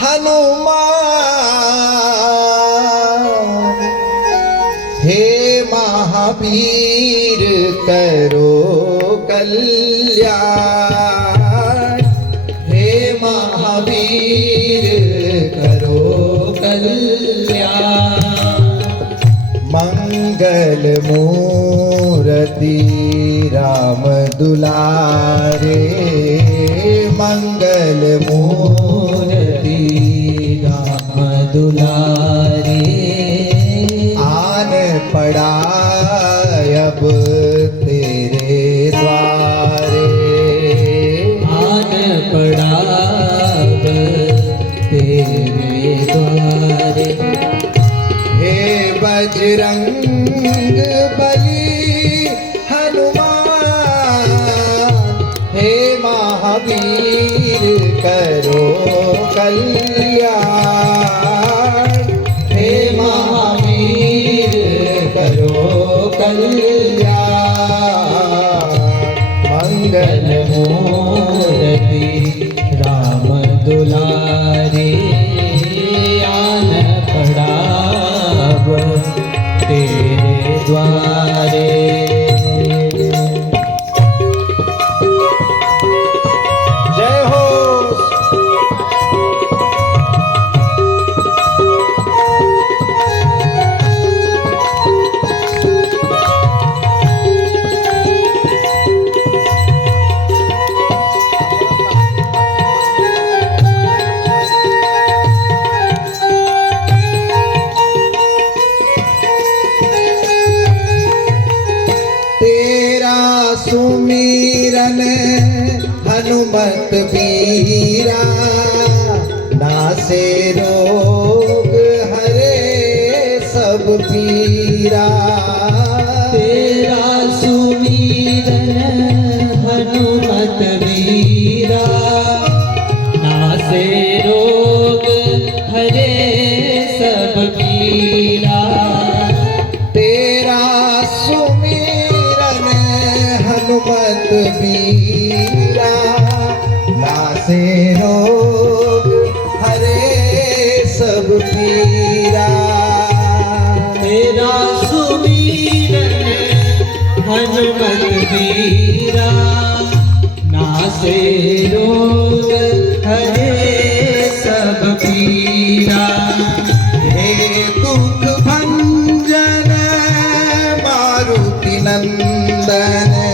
हनुमान हे महावीर करो कल्याण हे महावीर करो कल्याण मंगल मूर्ति राम दुलारे मंगल मूर्ति राम दुलारे आन पड़ा अब तेरे द्वारे आन पड़ा अब तेरे द्वारे हे बजरंग बली हनुमान हे महावीर करो कल्याण हे महावीर करो कल्याण मंगल मूर्ति राम दुलारे आन पड़ा तेरे द्वारे जय हो सुमीरन हनुमत बीरा नासे रोग हरे सब पीरा तेरा सुमीरन हनुमत बीरा नासे रोग हरे सब पीरा तेरा हनुमत बीरा नासे रोग हरे सब पीरा तेरा सुमीरन हनुमत बीरा नासे रोग हरे सब पीरा हे दुख भंजन मारुति नंदन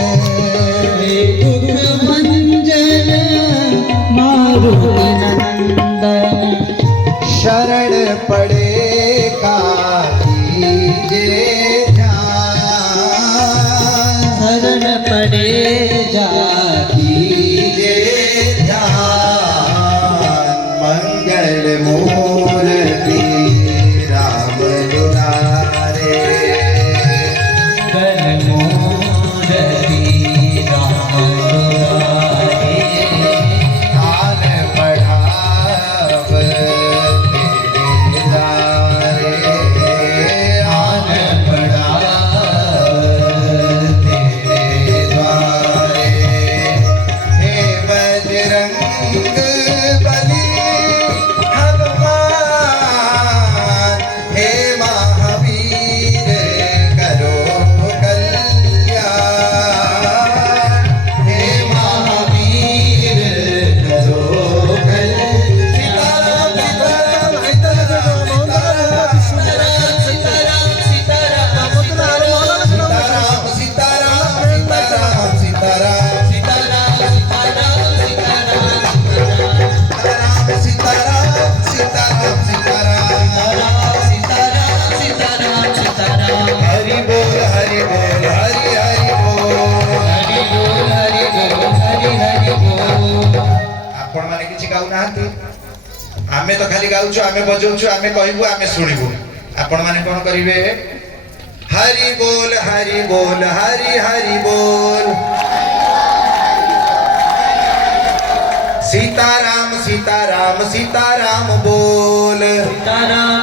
शरण पड़े का कीजे ध्यान शरण पड़े जा कीजे ध्यान मंगल मूर्ति राम दुलारे मंगल मूर्ति राम दुलारे आन पड़ा आमे तो खाली गाउछु आमे बजाउछु आमे कहबु आमे सुनिबु आपण माने कोन करिवे हरि बोल हरि बोल हरि हरि बोल सीताराम सीताराम सीताराम बोल सीताराम